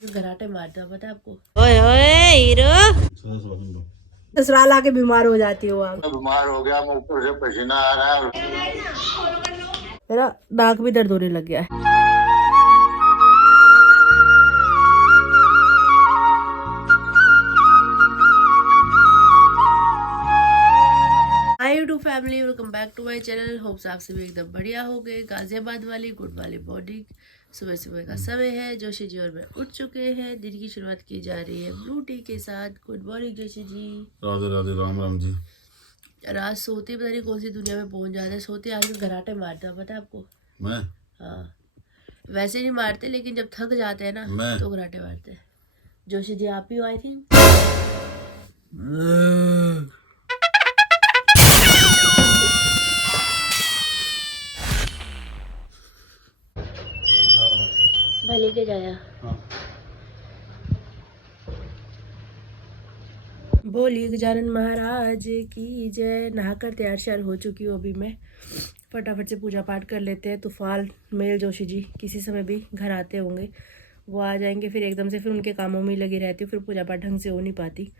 घराटे मारता पता है आपको। ओए ओए हीरो ससुराल आके बीमार हो जाती हो आप। बीमार हो गया, मैं ऊपर से पसीना आ रहा है। मेरा नाक भी दर्द होने लग गया है। Hi YouTube family, welcome back to my channel. Hopes आप सभी एकदम बढ़िया हो गए। गाजियाबाद वाली गुड वाली मॉर्निंग, सुबह सुबह का समय है। जोशी जी और मैं उठ चुके हैं। दिन की शुरुआत की जा रही है ब्लू टी के साथ। Good morning Joshi ji. राधे राधे, राम राम जी। रात सोते पता नहीं कौन सी दुनिया में पहुंच जाते हैं। सोते आज घराटे मारता पता है आपको। मैं हाँ, वैसे नहीं मारते लेकिन जब थक जाते हैं ना तो घराटे मारते हैं। जोशी जी आप ही हो आई थिंक। भले के जाया। हाँ। बोलिए गजानन महाराज की जय। नहाकर तैयार श्यार हो चुकी हूँ अभी मैं। फटाफट से पूजा पाठ कर लेते हैं। तूफान मेल जोशी जी किसी समय भी घर आते होंगे, वो आ जाएंगे फिर एकदम से, फिर उनके कामों में ही लगी रहती हूँ, फिर पूजा पाठ ढंग से हो नहीं पाती।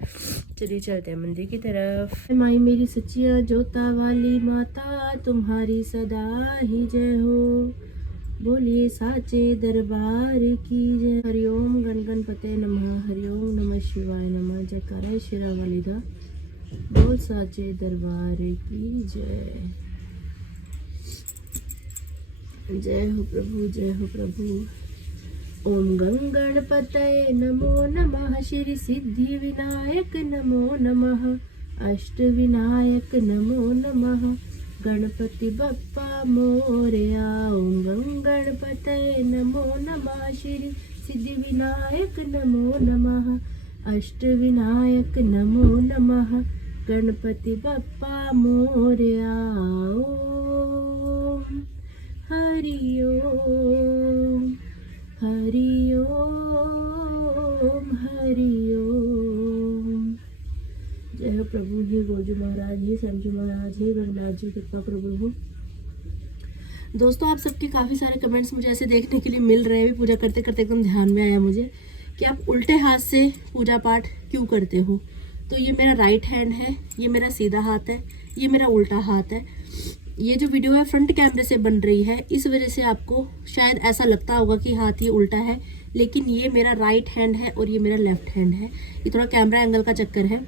चलिए चलते हैं मंदिर की तरफ। माई मेरी सच्चिया जोता वाली माता, तुम्हारी सदा ही जय हो। बोलिए साचे दरबार की जय। हरिओम गण गणपते नमः, हरिओम नमः शिवाय नमः। जयकारा शिरा वाली दा, बोल साचे दरबार की जय। जय हो प्रभु, जय हो प्रभु। ओम गं गणपतये नमो नमः। श्री सिद्धि विनायक नमो नमः। अष्ट विनायक नमो नमः। गणपति बप्पा मोरया। ओम गं गणपतये नमो नमः। श्री सिद्धि विनायक नमो नमः। अष्ट विनायक नमो नमः। गणपति बप्पा मोरया। ओम हरि ओम, हरि ओम, हरि ओम। जय हो प्रभु। हे गोजू महाराज, हे संजू महाराज, हे गणनाथ जी, कृपा प्रभु। दोस्तों आप सबके काफ़ी सारे कमेंट्स मुझे ऐसे देखने के लिए मिल रहे हैं। पूजा करते करते एकदम ध्यान में आया मुझे कि आप उल्टे हाथ से पूजा पाठ क्यों करते हो। तो ये मेरा राइट हैंड है, ये मेरा सीधा हाथ है, ये मेरा उल्टा हाथ है। ये जो वीडियो है फ्रंट कैमरे से बन रही है, इस वजह से आपको शायद ऐसा लगता होगा कि हाथ ये उल्टा है, लेकिन ये मेरा राइट हैंड है और ये मेरा लेफ्ट हैंड है। ये थोड़ा कैमरा एंगल का चक्कर है।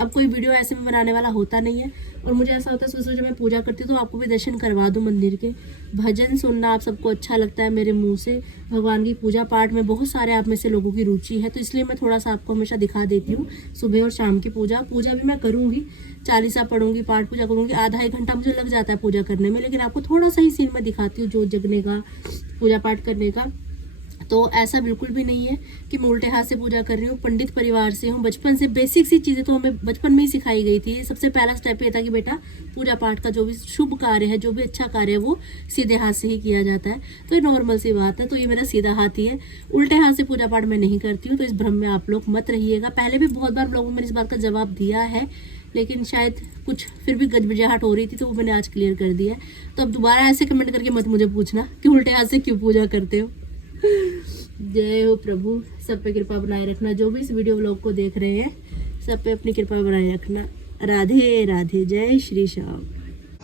अब कोई वीडियो ऐसे में बनाने वाला होता नहीं है, और मुझे ऐसा होता है सुबह जब मैं पूजा करती हूँ तो आपको भी दर्शन करवा दूँ मंदिर के। भजन सुनना आप सबको अच्छा लगता है मेरे मुंह से। भगवान की पूजा पाठ में बहुत सारे आप में से लोगों की रुचि है, तो इसलिए मैं थोड़ा सा आपको हमेशा दिखा देती हूँ सुबह और शाम की पूजा। पूजा भी मैं करूँगी, चालीसा पढ़ूंगी, पाठ पूजा करूँगी। आधा एक घंटा मुझे लग जाता है पूजा करने में, लेकिन आपको थोड़ा सा ही सीन में दिखाती हूँ, जोत जगने का, पूजा पाठ करने का। तो ऐसा बिल्कुल भी नहीं है कि मैं उल्टे हाथ से पूजा कर रही हूँ। पंडित परिवार से हूँ, बचपन से बेसिक सी चीज़ें तो हमें बचपन में ही सिखाई गई थी। सबसे पहला स्टेप ये था कि बेटा पूजा पाठ का जो भी शुभ कार्य है, जो भी अच्छा कार्य है, वो सीधे हाथ से ही किया जाता है। तो ये नॉर्मल सी बात है। तो ये मेरा सीधा हाथ ही है। उल्टे हाथ से पूजा पाठ मैं नहीं करती हूँ, तो इस भ्रम में आप लोग मत रहिएगा। पहले भी बहुत बार लोगों ने इस बात का जवाब दिया है, लेकिन शायद कुछ फिर भी गजबजाहट हो रही थी, तो वो मैंने आज क्लियर कर दिया है। तो अब दोबारा ऐसे कमेंट करके मत मुझे पूछना कि उल्टे हाथ से क्यों पूजा करते हो। जय हो प्रभु। सब पे कृपा बनाए रखना। जो भी इस वीडियो व्लॉग को देख रहे हैं, सब पे अपनी कृपा बनाए रखना। राधे राधे, जय श्री श्याम।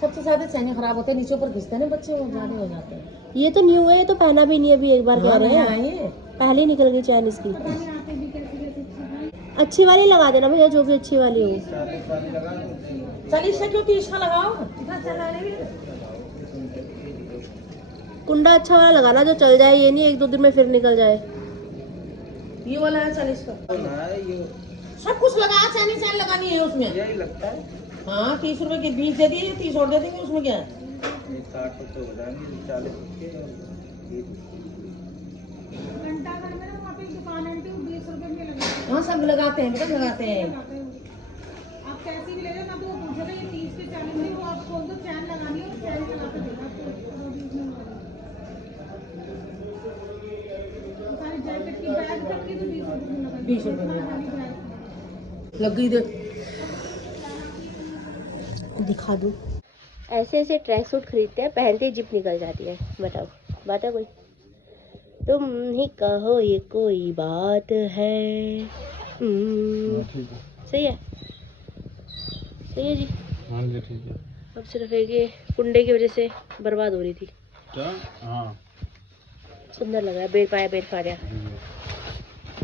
सबसे ज्यादा चैने खराब होते हैं, नीचे ऊपर घिसते हैं ना बच्चे, वो ज्यादा हो जाते हैं। ये तो न्यू है, ये तो पहना भी नहीं अभी, एक बार कह रहे हैं हैं पहले ही निकल गई चैन इसकी। अच्छी वाली लगा देना भैया, जो भी अच्छी वाली हो। चल इससे क्यों 30 का लगाओ। कुंडा अच्छा वाला लगाना जो चल जाए, ये नहीं एक दो दिन में फिर निकल जाए। ये वाला है 40 का। सब कुछ लगा, चैनी चैन लगानी है उसमें, यही लगता है। हाँ 30 रुपए के 20 दे दिए, 30 और दे देंगे, उसमें क्या है। 60 तो हो जाएंगे, 40 हाँ सब लगाते हैं, बेटा लगाते हैं। आप कैसी भी ले लो ना, तो वो पूछेगा ये 30 के 40 में, वो आप बोल दो चैन लगानी है, चैन लगा के देगा आपको। सारी जैकेट की बैग तक की तो 20 रुपए में लगा, 20 रुपए में लग गई। देख दिखा दूँ। ऐसे ऐसे ट्रैक सूट खरीदते हैं, पहनते ही जिप निकल जाती है। बताओ बात है कोई। तुम ही कहो ये कोई बात है। सही है, सही है जी। हाँ जी ठीक है। अब सिर्फ एक ये कुंडे की वजह से बर्बाद हो रही थी। क्या? हाँ सुंदर लग रहा है, बेर पाया बेर फाड़िया।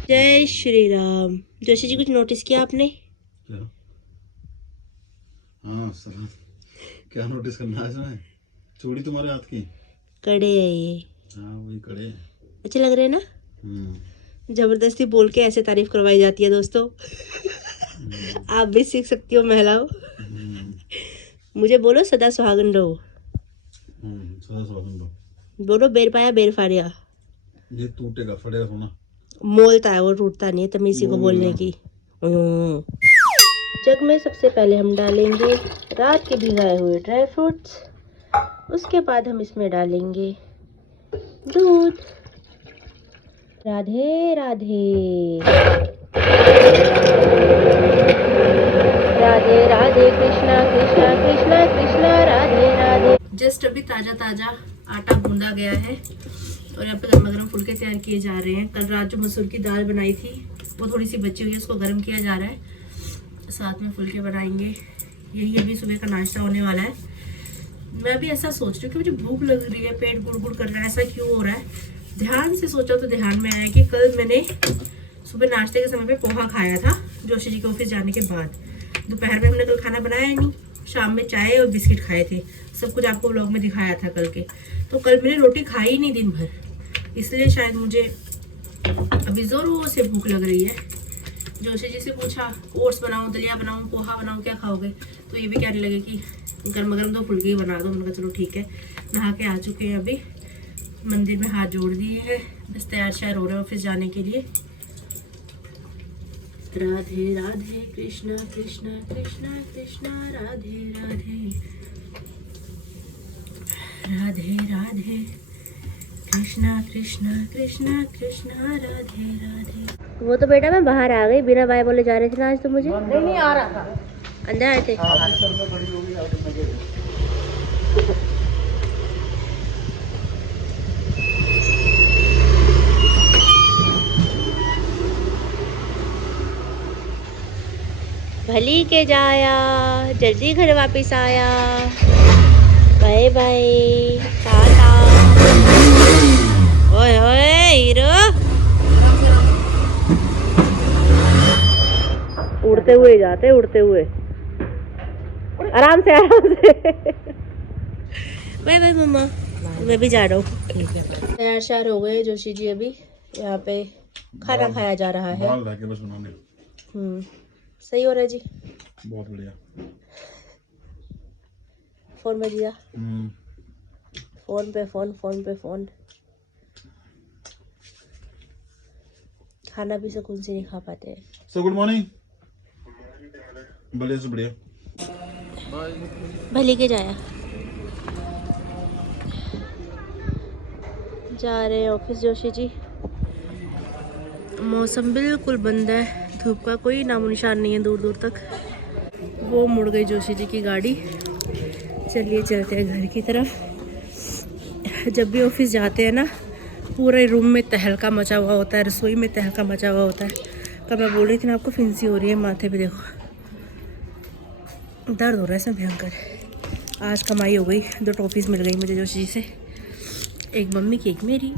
जय श्री राम। जोशी जी कुछ नोटिस किया आपने? क्या? हाँ सर, क्या नोटिस करना है इसमें? चूड़ी तुम्हारे हाथ की? कड़े है ये। हाँ वही कड़े हैं। अच्छे लग रहे हैं ना? जबरदस्ती बोल के ऐसे तारीफ करवाई जाती है दोस्तों। आप भी सीख सकती हो महिलाओं। मुझे बोलो सदा सुहागन रहो। सदा सुहागन रहो। बोलो बेर पाया बेर फाड़िया। ये टूटेगा फटेगा सोना। मोलता है वो, टूटता नहीं है, तमीज़ी को बोलने की। जग में सबसे पहले हम डालेंगे रात के भिगाए हुए ड्राई फ्रूट्स। उसके बाद हम इसमें डालेंगे दूध। राधे राधे। राधे राधे कृष्णा कृष्णा कृष्णा कृष्णा राधे राधे। जस्ट अभी ताजा ताजा आटा गूंदा गया है और यहाँ पे गर्मा गर्म फुलके तैयार किए जा रहे हैं। कल रात जो मसूर की दाल बनाई थी वो थोड़ी सी बची हुई है, उसको गर्म किया जा रहा है, साथ में फुलके बनाएंगे। यही अभी सुबह का नाश्ता होने वाला है। मैं भी ऐसा सोच रही हूँ कि मुझे भूख लग रही है, पेट गुड़गुड़ कर रहा है, ऐसा क्यों हो रहा है। ध्यान से सोचा तो ध्यान में आया कि कल मैंने सुबह नाश्ते के समय पे पोहा खाया था जोशी जी के ऑफिस जाने के बाद। दोपहर में हमने कल खाना बनाया नहीं, शाम में चाय और बिस्किट खाए थे। सब कुछ आपको व्लॉग में दिखाया था कल के। तो कल मैंने रोटी खाई ही नहीं दिन भर, इसलिए शायद मुझे अभी ज़ोरों से भूख लग रही है। जोशी जी से पूछा ओट्स बनाऊँ, दलिया बनाऊँ, पोहा बनाऊँ, क्या खाओगे? तो ये भी कहने लगे कि गर्मा गर्म दो फुल्के ही बना दो। मैंने कहा चलो ठीक है। नहा के आ चुके हैं, अभी मंदिर में हाथ जोड़ दिए हैं, बस तैयार श्यार हो रहे हैं ऑफिस जाने के लिए। राधे राधे कृष्णा कृष्णा कृष्णा कृष्णा राधे राधे। राधे राधे कृष्णा कृष्णा कृष्णा कृष्णा राधे राधे। वो तो बेटा मैं बाहर आ गई, बिना बाय बोले जा रहे थे ना आज तो मुझे। नहीं आ रहा था, अंदर आए थे। भली के जाया, जल्दी घर वापस आया। Bye bye, tata. ओए ओए हीरो, उड़ते हुए जाते, उड़ते हुए। आराम से आराम से। बाय बाय मम्मा, मैं भी जा रहा हूँ। तैयार श्यार हो गए जोशी जी, अभी यहाँ पे खाना खाया जा रहा है। बस बनाने। सही हो रहा है जी, बहुत बढ़िया। फोन बज गया। फोन पे फोन, फोन पे फोन। खाना भी सुकून से नहीं खा पाते हैं। Sir good morning. बढ़िया से बढ़िया। भले के जाया, जा रहे हैं ऑफिस जोशी जी। मौसम बिल्कुल बंद है, धूप का कोई नामो निशान नहीं है दूर दूर तक। वो मुड़ गई जोशी जी की गाड़ी। चलिए चलते हैं घर की तरफ। जब भी ऑफिस जाते हैं ना, पूरे रूम में तहलका मचा हुआ होता है, रसोई में तहलका मचा हुआ होता है। कब मैं बोल रही थी ना आपको, फिंसी हो रही है माथे पे, देखो दर्द हो रहा है सब भयंकर। आज कमाई हो गई, 2 टॉफीज़ मिल गई मुझे जोशी जी से, एक मम्मी की एक मेरी।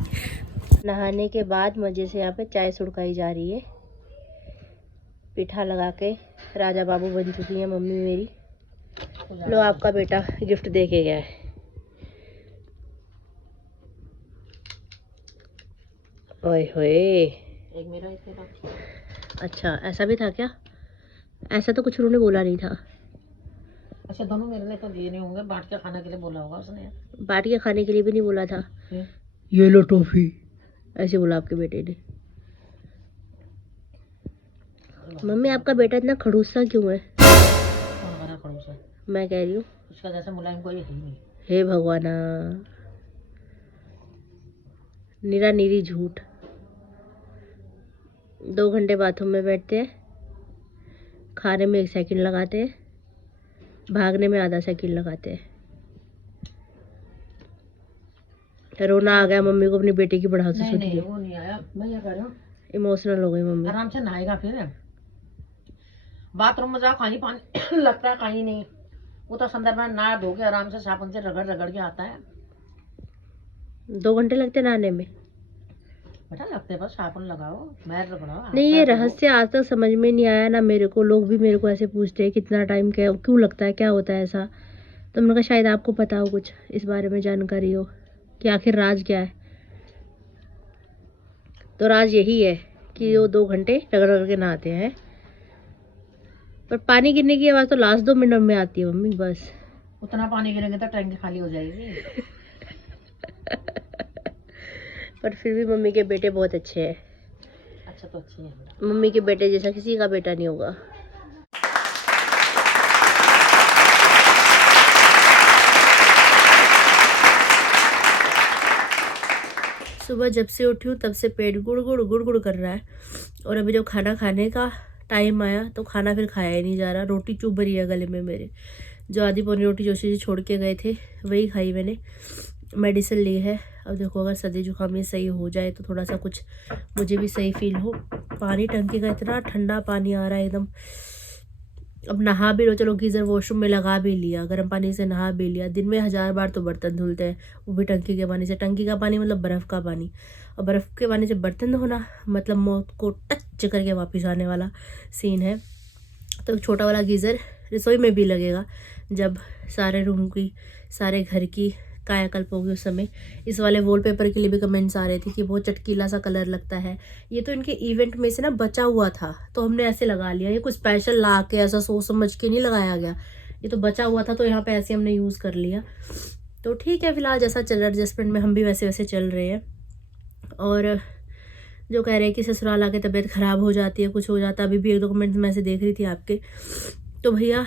नहाने के बाद मज़े से यहाँ पे चाय सुड़काई जा रही है। पीठा लगा के राजा बाबू बन चुकी है मम्मी मेरी। लो आपका बेटा गिफ्ट दे के गया है। ओए होए, एक मेरा एक तेरा। अच्छा ऐसा भी था क्या? ऐसा तो कुछ उन्होंने बोला नहीं था। अच्छा दोनों मेरे लिए तो दिए नहीं होंगे, बांट के खाने के लिए बोला होगा उसने। बांट के खाने के लिए भी नहीं बोला था। फिर? ये लो टॉफी, ऐसे बोला आपके बेटे ने। मम्मी आपका बेटा इतना खड़ूस सा क्यों है? कौन बना खड़ूस है? मैं कह रही हूँ। उसका जैसा मुलायम कोई है ही नहीं। हे भगवाना, निरा निरी झूठ। 2 घंटे बाथरूम में बैठते हैं, खाने में 1 सेकंड लगाते हैं, भागने में आधा सेकंड लगाते हैं। रोना आ गया मम्मी को अपनी बेटी की बढ़ाती नहीं सुन नहीं के। वो नहीं आया, मैं क्या कर रहा हूँ, इमोशनल हो गई मम्मी। आराम से नहाएगा फिर। बाथरूम में जाओ, कहीं पानी लगता है कहीं नहीं, वो तो संदर्भ में नहा धो के आराम से साबुन से रगड़ रगड़ के आता है। 2 घंटे लगते नहाने में? बेटा लगते बस, साबुन लगाओ, मैल रगड़ो। नहीं, ये रहस्य आज तक समझ में नहीं आया ना मेरे को। लोग भी मेरे को ऐसे पूछते हैं कितना टाइम क्या क्यों लगता है, क्या होता है ऐसा। तो मैंने कहा शायद आपको पता हो, कुछ इस बारे में जानकारी हो कि आखिर राज क्या है। तो राज यही है कि वो 2 घंटे रगड़ रगड़ के नहाते हैं। पर पानी गिरने की आवाज़ तो लास्ट 2 मिनट में आती है मम्मी, बस। उतना पानी गिरेंगे तो टैंकी खाली हो जाएगी। पर फिर भी मम्मी के बेटे बहुत अच्छे हैं। अच्छा तो अच्छी है बेटा। मम्मी के बेटे जैसा किसी का बेटा नहीं होगा। सुबह जब से उठी हूँ तब से पेट गुड़ गुड़ गुड़ गुड़ कर रहा है। और अभी जब खाना खाने का टाइम आया तो खाना फिर खाया ही नहीं जा रहा। रोटी चुभ रही है गले में मेरे। जो आधी पौनी रोटी जोशी जी छोड़ के गए थे वही खाई मैंने। मेडिसिन ली है। अब देखो अगर सर्दी जुकाम ये सही हो जाए तो थोड़ा सा कुछ मुझे भी सही फील हो। पानी टंकी का इतना ठंडा पानी आ रहा है एकदम। अब नहा भी लो, चलो गीज़र वॉशरूम में लगा भी लिया, गर्म पानी से नहा भी लिया। दिन में 1000 बार तो बर्तन धुलते हैं, वो भी टंकी के पानी से। टंकी का पानी मतलब बर्फ़ का पानी, और बर्फ़ के पानी से बर्तन धोना मतलब मौत को टच करके वापस आने वाला सीन है। तो छोटा वाला गीज़र रसोई में भी लगेगा जब सारे रूम की, सारे घर की कायाकल्प होगी उस समय। इस वाले वॉलपेपर के लिए भी कमेंट्स आ रहे थे कि बहुत चटकीला सा कलर लगता है। ये तो इनके इवेंट में से ना बचा हुआ था तो हमने ऐसे लगा लिया। ये कुछ स्पेशल ला के ऐसा सोच समझ के नहीं लगाया गया, ये तो बचा हुआ था तो यहाँ पे ऐसे हमने यूज़ कर लिया। तो ठीक है, फिलहाल जैसा चल रहा है एडजस्टमेंट में हम भी वैसे वैसे चल रहे हैं। और जो कह रहे हैं कि ससुराल आके तबीयत ख़राब हो जाती है, कुछ हो जाता है, अभी भी 1-2 कमेंट्स मैं ऐसे देख रही थी आपके। तो भैया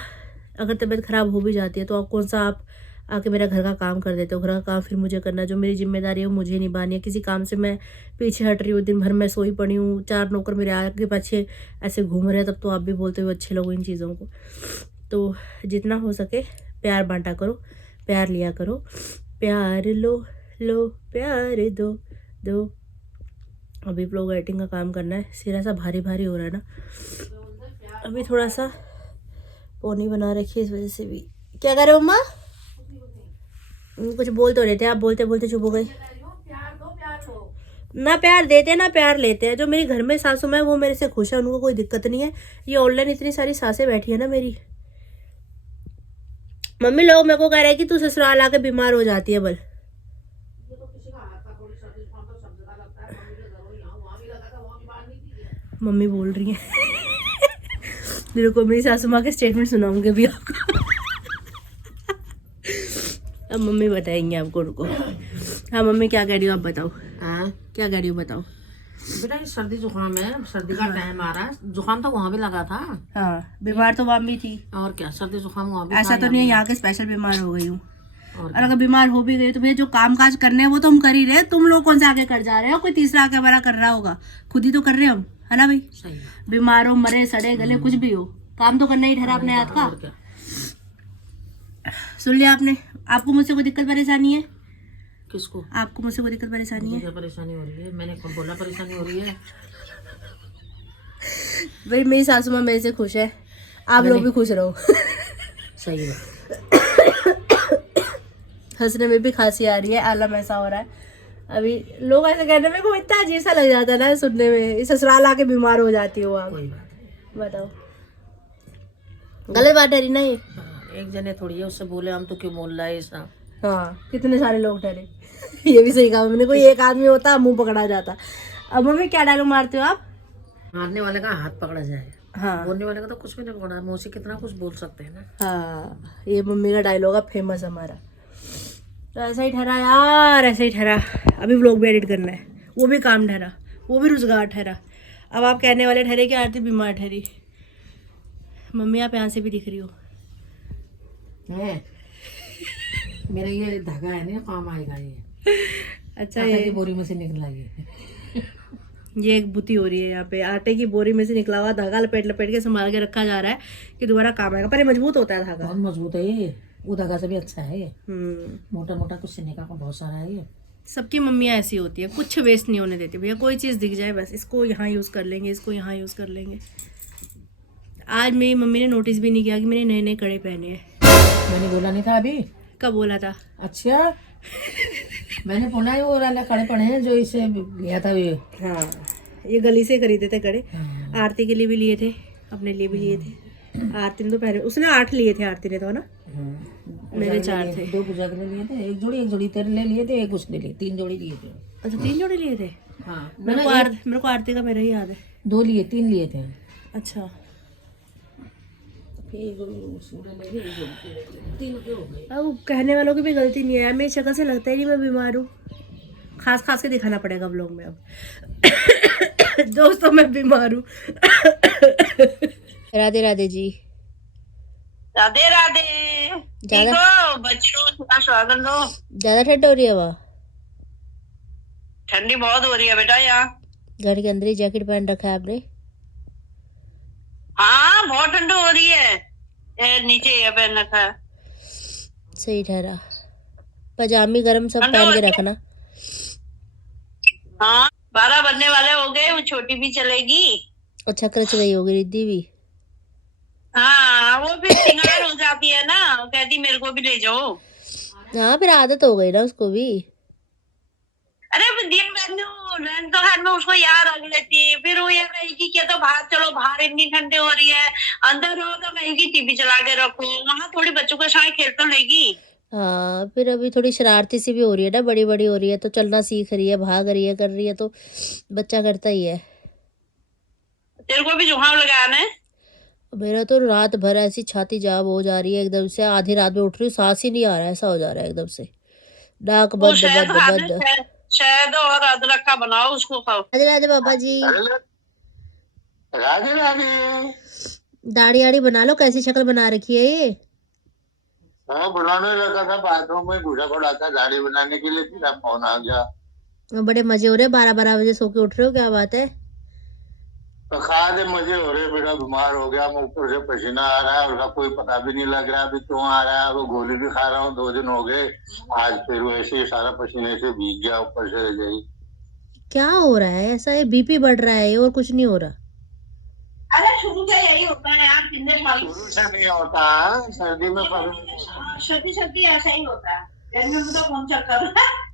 अगर तबीयत ख़राब हो भी जाती है तो आप कौन सा आप आके मेरा घर का काम कर देते हो। घर का काम फिर मुझे करना, जो मेरी जिम्मेदारी है वो मुझे निभानी है। किसी काम से मैं पीछे हट रही हूँ, दिन भर मैं सोई पड़ी हूँ, 4 नौकर मेरे आगे पीछे ऐसे घूम रहे हैं, तब तो आप भी बोलते हो अच्छे लोग इन चीज़ों को। तो जितना हो सके प्यार बांटा करो, प्यार लिया करो। प्यार लो लो प्यार दो दो। अभी ब्लॉग एडिटिंग का काम करना है, सिर ऐसा भारी भारी हो रहा है ना। अभी थोड़ा सा पोनी बना रखी है इस वजह से भी। क्या कर रहे हो मम्मा? कुछ बोल तो रहे थे आप, बोलते बोलते चुप हो गए ना। प्यार देते हैं ना प्यार लेते हैं। जो मेरी घर में सासू माँ है वो मेरे से खुश है, उनको कोई दिक्कत नहीं है। ये ऑनलाइन इतनी सारी सासें बैठी है ना मेरी। मम्मी लोग मेरे को कह रहे हैं कि तू ससुराल आके बीमार हो जाती है। बल मम्मी बोल रही है मेरे को मेरी सासू माँ के स्टेटमेंट सुनाऊंगे भी आपको। अब मम्मी बताएंगे आपको, रुको। हाँ मम्मी क्या कह रही हो आप बताओ। हाँ क्या कह रही हो बताओ। बेटा ये सर्दी जुकाम है, सर्दी का टाइम आ रहा है। जुकाम तो वहाँ भी लगा था। हाँ बीमार तो वहाँ भी थी। और क्या, सर्दी जुकाम वहाँ भी ऐसा था, तो नहीं है यहाँ के स्पेशल बीमार हो गई हूँ। और और अगर बीमार हो भी गई तो भैया जो काम काज करने हैं वो तो हम कर ही रहे हैं। तुम लोग कौन से आगे कर जा रहे हो? कोई तीसरा आके हमारा कर रहा होगा, खुद ही तो कर रहे हैं हम, है ना भाई। सही है। बीमार हो, मरे सड़े गले कुछ भी हो, काम तो करना ही ठहरा अपने हाथ का। और क्या। सुन लिया आपने। आपको मुझसे कोई दिक्कत परेशानी है? किसको? आपको मुझसे कोई दिक्कत परेशानी है? मुझे परेशानी हो रही है? मैंने कब बोला परेशानी हो रही है? भाई मेरी सासू माँ मेरे से खुश है, आप लोग भी खुश रहो। सही है। हंसने में भी खांसी आ रही है, आलम ऐसा हो रहा है। अभी लोग ऐसे कहने में को इतना अजीब सा लग जाता है ना सुनने में। इस ससुराल आके बीमार हो जाती हो आप, कोई बात नहीं। बताओ। गलत बात है ना ये। हाँ, एक जने थोड़ी है, उससे बोले हम तो क्यों बोल रहा है ऐसा। हाँ कितने सारे लोग ठहरे। ये भी सही कहा मम्मी ने, कोई एक आदमी होता मुंह पकड़ा जाता। अब मम्मी क्या डायलॉग मारते हो आप? मारने वाले का हाथ पकड़ा जाए, हाँ बोलने वाले का तो कुछ भी नहीं पकड़ा। मुँह से कितना कुछ बोल सकते हैं ना। हाँ ये मम्मी का डायलॉग है फेमस हमारा। तो ऐसा ही ठहरा यार, ऐसा ही ठहरा। अभी व्लॉग भी एडिट करना है, वो भी काम ठहरा, वो भी रोजगार ठहरा। अब आप कहने वाले ठहरे कि आरती बीमार ठहरी। मम्मी आप यहाँ से भी दिख रही हो। है मेरा ये धागा है ना, काम आएगा ये। अच्छा आटे ये की बोरी में से निकला ये एक बुद्धि हो रही है यहाँ पे। आटे की बोरी में से निकला हुआ धागा लपेट लपेट के संभाल के रखा जा रहा है कि दोबारा काम आएगा। पर ये मजबूत होता है धागा, बहुत मजबूत है ये। वो धागा से भी अच्छा है ये। हम्म। मोटा मोटा कुछ सिने का बहुत सारा है ये। सबकी मम्मियाँ ऐसी होती है, कुछ वेस्ट नहीं होने देती भैया। कोई चीज़ दिख जाए बस इसको यहाँ यूज़ कर लेंगे, इसको यहाँ यूज़ कर लेंगे। आज मेरी मम्मी ने नोटिस भी नहीं किया कि मैंने नए नए कड़े पहने हैं। मैंने बोला नहीं था अभी? कब बोला था? अच्छा मैंने पुनः ही वो वाला कड़े पड़े हैं जो इसे लिया था ये। हाँ, ये गली से खरीदे थे कड़े। आरती के लिए भी लिए थे, अपने लिए भी लिए थे। आरती ने तो पहले उसने 8 लिए थे, आरती ने तो ना, मेरे 4 थे। 2 पूजा के लिए लिए थे, एक जोड़ी तेरे ले लिए थे, एक उसने लिए, 3 जोड़ी लिए थे। अच्छा 3 जोड़े लिए थे? हाँ मेरे को आरती का मेरा ही याद है। 2 लिए 3 लिए थे। अच्छा, अब कहने वालों की भी गलती नहीं है। मेरी शक्ल से लगता ही नहीं मैं बीमार हूँ। खास खास के दिखाना पड़ेगा व्लॉग में अब। दोस्तों मैं बीमार हूँ। राधे राधे जी। राधे राधे। ठीक हो बच्चों? थोड़ा स्वागत दो। ज्यादा ठंड हो रही है वहाँ? ठंडी बहुत हो रही है बेटा यहाँ। घर के अंदर ही जैकेट पहन रखा है आपने? हाँ बहुत ठंड हो रही है। ये नीचे ये पहन रखा है। सही ठहरा। पजामी गरम सब पहन के रखना। हाँ 12 बनने वाले हो गए, वो छोटी भी चलेगी। अच्छा क्रच गई होगी रिद्धि भी। हाँ वो फिर सिंगार हो जाती है ना, वो कहती मेरे को भी ले जाओ। हाँ फिर आदत हो गई ना उसको भी। अरे दिन में तो घर में उसको याद रख लेती है, फिर वो ये कहेगी कि तो बाहर चलो, बाहर इतनी ठंडी हो रही है, अंदर रहो तो कहेगी टीवी चला के रखो, वहाँ थोड़ी बच्चों के साथ खेल तो लेगी। हाँ फिर अभी थोड़ी शरारती सी भी हो रही है ना, बड़ी बड़ी हो रही है तो चलना सीख रही है, भाग रही है, कर रही है, तो बच्चा करता ही है। तेरे को भी जुकाम लगाया है? मेरा तो रात भर ऐसी छाती जाम हो जा रही है एकदम से, आधी रात में उठ रही हूँ, सांस ही नहीं आ रहा है, ऐसा हो जा रहा है एकदम से, नाक बंद बंद बंद। शहद और अदरक का बनाओ, उसको खाओ। राधे राधे बाबा जी। राधे राधे। दाढ़ी आड़ी बना लो, कैसी शक्ल बना रखी है ये? हाँ बनाने लगा था, बाथरूम में घुसा पड़ा था दाढ़ी बनाने के लिए, तेरा फोन आ गया। बड़े मजे हो रहे, 12-12 बजे सो के उठ रहे हो, क्या बात है? तो खाते मजे हो रहे, बेटा बीमार हो गया, मैं ऊपर से पसीना आ रहा है, उसका कोई पता भी नहीं लग रहा अभी क्यों आ रहा है। वो गोली भी खा रहा हूँ, 2 दिन हो गए, आज फिर वैसे ही सारा पसीने से भीग गया, ऊपर से गई। क्या हो रहा है ऐसा? ये बीपी बढ़ रहा है और कुछ नहीं हो रहा? अरे शुरू से यही होता है यार, कितने साल शुरू से नहीं होता, सर्दी में सर्दी ऐसा ही होता है। गर्मी में तो कौन चक्कर है,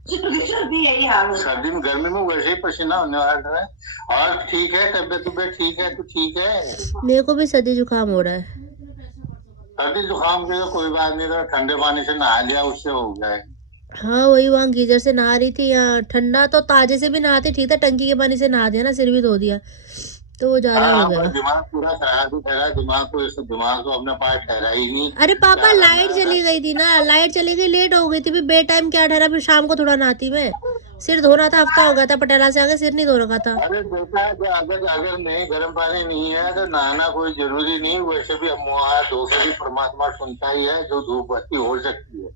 सर्दी यही हाल होता है। सर्दी में गर्मी में वैसे ही पसीना होने वाला है। और ठीक है, तबियत ठीक है? तू ठीक है? मेरे को भी सर्दी जुकाम हो रहा है। सर्दी जुकाम की तो कोई बात नहीं, तो ठंडे पानी से नहा लिया उससे हो गया। हाँ वही, वहाँ गीजर से नहा रही थी, यहाँ ठंडा तो ताजे से भी नहाते ठीक था, टंकी के पानी से नहा दिया ना, सिर भी धो दिया तो वो ज्यादा हो गया। दिमाग पूरा खराब ही ठहरा, दिमाग को अपने पास ठहरा ही नहीं। अरे पापा लाइट चली गई थी ना, लाइट चली गई, लेट हो गई थी, फिर बे टाइम क्या ठहरा, फिर शाम को थोड़ा नहाती मैं, सिर धोना था, हफ्ता हो गया था पटेला से आगे सिर नहीं धो रखा था। अरे बेटा अगर नहीं गर्म पानी नहीं है तो नहाना कोई जरूरी नहीं, वैसे भी हम वहाँ धो के भी परमात्मा सुनता ही है, जो धूप बत्ती हो सकती है,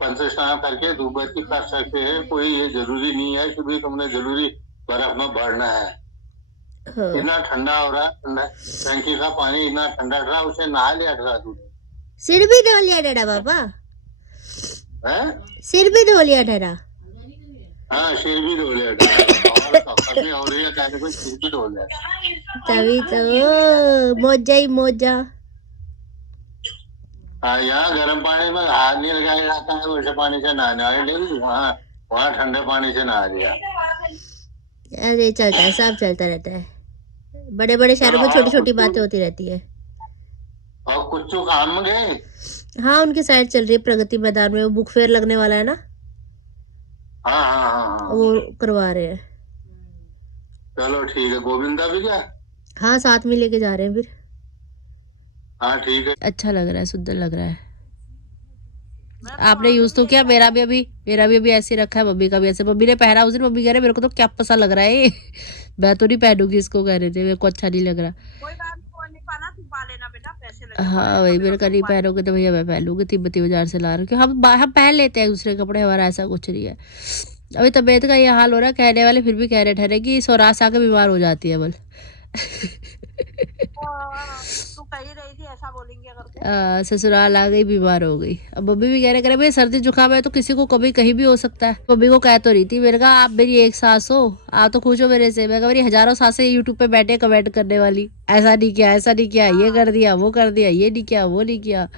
पंच स्नान करके धूप बत्ती कर सकते हैं, कोई ये जरूरी नहीं है कि भी तुमने जरूरी बर्फ में भरना है। हाँ। इतना ठंडा हो रहा, टंकी का पानी इतना ठंडा रहा, उसे नहा लिया था तू? सिर भी धो लिया डरा पापा? सिर भी धो लिया डरा? हाँ सिर भी धो लिया हो रही है, कोई सिर भी धो लिया, तभी तो मौजा ही मौजा। हाँ यहाँ गर्म पानी में हाथ नहीं लगाया जाता है, वैसे पानी से नहाने वाले, वहाँ ठंडे पानी से नहा लिया। अरे चलता है, सब चलता रहता है, बड़े बड़े शहरों में छोटी छोटी बातें होती रहती है। और कुछ काम में गए? हाँ उनकी साइड चल रही है प्रगति मैदान में, वो बुक फेयर लगने वाला है ना। हाँ हाँ हाँ वो करवा रहे हैं। चलो ठीक है। गोविंदा भी क्या? हाँ साथ में लेके जा रहे हैं फिर। हाँ ठीक है। अच्छा लग रहा है, सुंदर लग रहा है। आपने यूज तो किया? मेरा भी अभी ऐसे रखा है, मम्मी का भी ऐसे। मम्मी ने पहना उस दिन, मम्मी कह रहे मेरे को तो क्या पसंद लग रहा है ये। मैं तो नहीं पहनूंगी इसको, कह रहे थे मेरे को अच्छा नहीं लग रहा। कोई बात नहीं पाना, तू पा लेना बेटा, पैसे लगे। हाँ वही, मेरे का नहीं पहनोगे तो भैया मैं पहनूंगी, तिब्बती बाजार से ला रहे हो। हम पहन लेते हैं दूसरे कपड़े, हमारा ऐसा कुछ नहीं है। अभी तबीयत का ये हाल हो रहा है, कहने वाले फिर भी कह रहे ठहरे कि सौरास आके बीमार हो जाती है बल। तू सही रही थी ऐसा बोलेंगे अगर ससुराल आ गई बीमार हो गई। अब बब्बी भी कह रहे भाई सर्दी जुकाम है तो किसी को कभी कहीं भी हो सकता है। बब्बी को कह तो रही थी, मेरे कहा आप मेरी एक सास हो, आप तो खुश हो मेरे से। मैं कहा मेरी हजारों सासें यूट्यूब पे बैठे कमेंट करने वाली, ऐसा नहीं किया, ऐसा नहीं किया, ये कर दिया, वो कर दिया, ये नहीं किया, वो नहीं किया।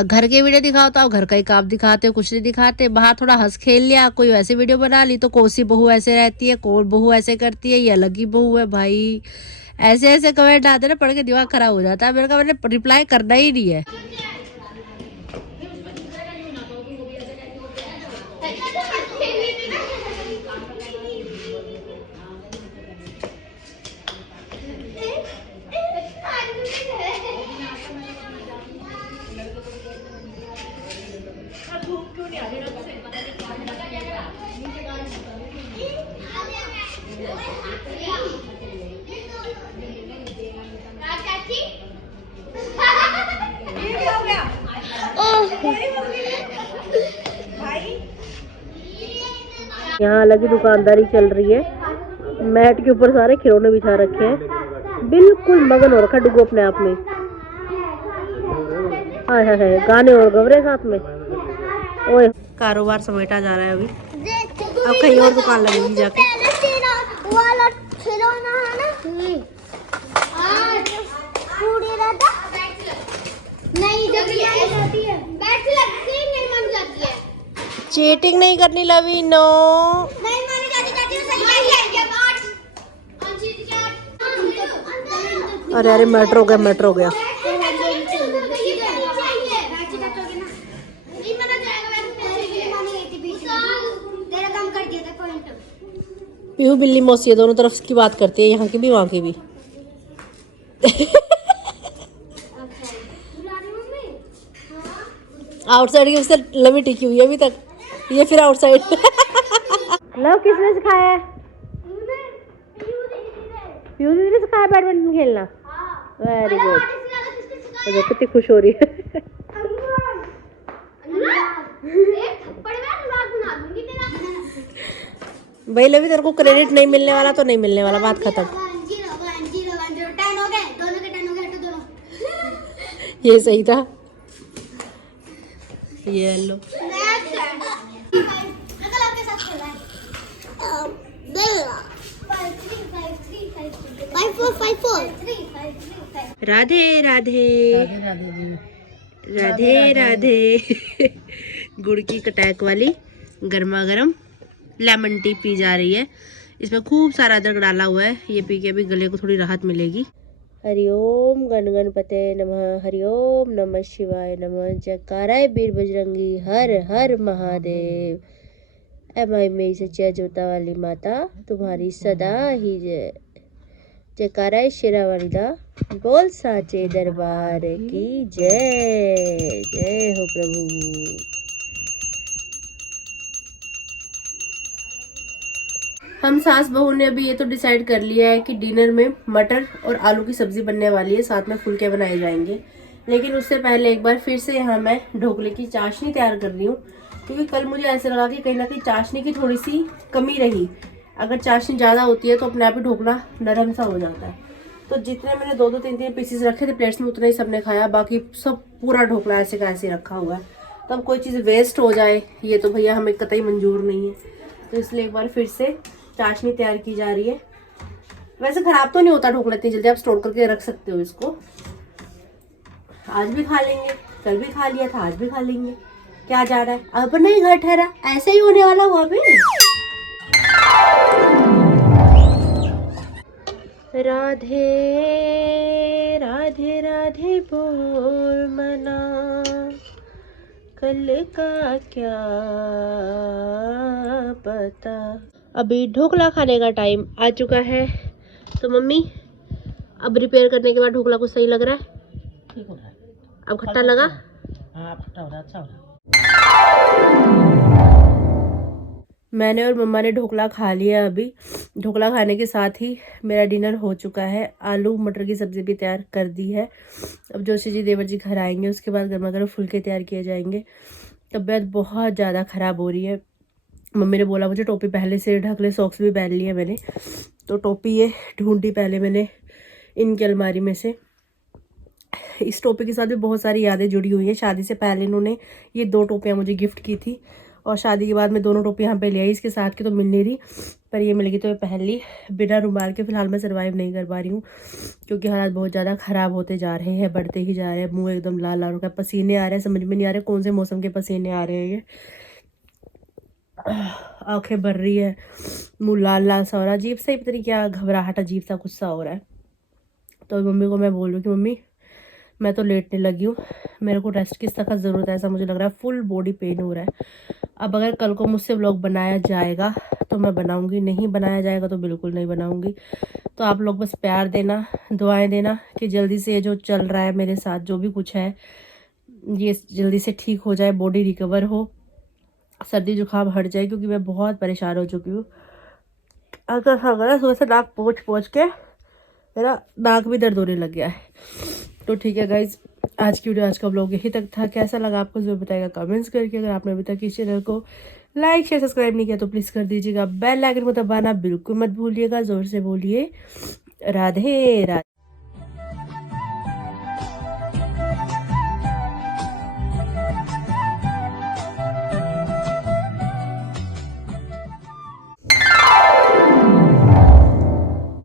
घर के वीडियो दिखाओ तो आप घर का ही काम दिखाते हो, कुछ नहीं दिखाते। बाहर थोड़ा हंस खेल लिया, कोई वैसे वीडियो बना ली तो कौन सी बहू ऐसे रहती है, कौन बहू ऐसे करती है, ये अलग ही बहू है। भाई ऐसे ऐसे कमेंट आते ना, पढ़ के दिमाग खराब हो जाता है। मेरे का मैंने रिप्लाई करना ही नहीं है। यहाँ अलग ही दुकानदारी चल रही है। मैट के ऊपर सारे खिलौने बिछा रखे हैं, बिल्कुल मगन हो रखा डुगो अपने आप में। हाय हाय हाय, गाने और गवरे साथ में। ओए कारोबार समेटा जा रहा है अभी, अब कहीं और दुकान लगेगी जाके। चीटिंग नहीं करनी लवी, नो। अरे अरे मेट्रो गया, मेट्रो गया। पीहू बिल्ली मौसी दोनों तरफ की बात करती है, यहाँ की भी वहाँ की भी। आउटसाइड की उससे लवी टिकी हुई है अभी तक, ये फिर आउटसाइड। लव किसने सिखाया है? पीहू दीदी ने सिखाया बैडमिंटन खेलना। Very good. तो कितनी खुश हो रही है। भाई लवी तेरे को क्रेडिट नहीं मिलने वाला तो नहीं मिलने वाला, बात खत्म। ये सही था। ये लो राधे राधे राधे राधे। गुड़ की कटैक वाली गर्मा गर्म लेमन टी पी जा रही है। इसमें खूब सारा अदरक डाला हुआ है, ये पी के अभी गले को थोड़ी राहत मिलेगी। हरिओम गण गणपते नमः, हरिओम नमः शिवाय नमः, जयकाराय वीर बजरंगी, हर हर महादेव। माई मेरी सच्चा जोता वाली माता तुम्हारी सदा ही जय। जयकाराय शेरावाली दा, बोल साचे दरबार की जय। जय हो प्रभु। हम सास बहू ने अभी ये तो डिसाइड कर लिया है कि डिनर में मटर और आलू की सब्जी बनने वाली है, साथ में फुलके बनाए जाएंगे। लेकिन उससे पहले एक बार फिर से यहाँ मैं ढोकले की चाशनी तैयार कर रही हूँ, क्योंकि कल मुझे ऐसे लगा कि कहीं ना कहीं चाशनी की थोड़ी सी कमी रही। अगर चाशनी ज़्यादा होती है तो अपने आप ही ढोकला नरम सा हो जाता है। तो जितने मैंने दो तीन पीसेस रखे थे प्लेट्स में, उतना ही सबने खाया, बाकी सब पूरा ढोकला ऐसे का ऐसे रखा हुआ है। तो अब कोई चीज़ वेस्ट हो जाए ये तो भैया हमें कतई मंजूर नहीं है। तो इसलिए एक बार फिर से चाशनी तैयार की जा रही है। वैसे खराब तो नहीं होता ढोकला इतनी जल्दी, आप स्टोर करके रख सकते हो इसको। आज भी खा लेंगे, कल भी खा लिया था, आज भी खा लेंगे, क्या जा रहा है। अब नहीं घर ठहरा, ऐसे ही होने वाला हुआ भी। राधे राधे राधे बोल मना, कल का क्या पता। अभी ढोकला खाने का टाइम आ चुका है। तो मम्मी अब रिपेयर करने के बाद ढोकला कुछ सही लग रहा है? ठीक हो रहा है। अब खट्टा लगा? हाँ खट्टा हो रहा है, अच्छा हो रहा है। मैंने और मम्मा ने ढोकला खा लिया। अभी ढोकला खाने के साथ ही मेरा डिनर हो चुका है। आलू मटर की सब्ज़ी भी तैयार कर दी है। अब जोशी जी देवर जी घर आएंगे, उसके बाद गर्मा गर्म फुलके तैयार किए जाएंगे। तबीयत बहुत ज़्यादा ख़राब हो रही है। मम्मी ने बोला मुझे टोपी पहले से ढक ले, सॉक्स भी पहन लिए मैंने, तो टोपी ये ढूंढी पहले मैंने इनकी अलमारी में से। इस टोपी के साथ भी बहुत सारी यादें जुड़ी हुई हैं। शादी से पहले इन्होंने ये 2 टोपियाँ मुझे गिफ्ट की थी और शादी के बाद मैं दोनों टोपी यहाँ पे ले आई। इसके साथ की तो मिल नहीं रही, पर ये मिल गई तो मैं पहन ली। बिना रुमाल के फ़िलहाल मैं सर्वाइव नहीं कर पा रही हूँ क्योंकि हालात बहुत ज़्यादा ख़राब होते जा रहे हैं, बढ़ते ही जा रहे हैं। मुँह एकदम लाल लाल हो गया, पसीने आ रहे हैं, समझ में नहीं आ रहे कौन से मौसम के पसीने आ रहे हैं। ये आँखें भर रही है, मुँह लाल लाल सा हो रहा है, अजीब सा ही पता नहीं क्या घबराहट अजीब सा कुछ सा हो रहा है। तो मम्मी को मैं बोल रही हूँ कि मम्मी मैं तो लेटने लगी हूँ, मेरे को रेस्ट की सख्त ज़रूरत है, ऐसा मुझे लग रहा है। फुल बॉडी पेन हो रहा है। अब अगर कल को मुझसे व्लॉग बनाया जाएगा तो मैं बनाऊँगी, नहीं बनाया जाएगा तो बिल्कुल नहीं बनाऊँगी। तो आप लोग बस प्यार देना, दुआएं देना कि जल्दी से जो चल रहा है मेरे साथ, जो भी कुछ है, ये जल्दी से ठीक हो जाए, बॉडी रिकवर हो, सर्दी जुकाम हट जाए, क्योंकि मैं बहुत परेशान हो चुकी हूँ। अगर सुबह से नाक पोंछ के मेरा नाक भी दर्द होने लग गया है। तो ठीक है गाइज, आज की वीडियो, आज का ब्लॉग यही तक था। कैसा लगा आपको ज़रूर बताएगा कमेंट्स करके। अगर आपने अभी तक इस चैनल को लाइक शेयर सब्सक्राइब नहीं किया तो प्लीज़ कर दीजिएगा। बेल आइकन को दबाना बिल्कुल मत भूलिएगा। ज़ोर से बोलिए राधे राधे।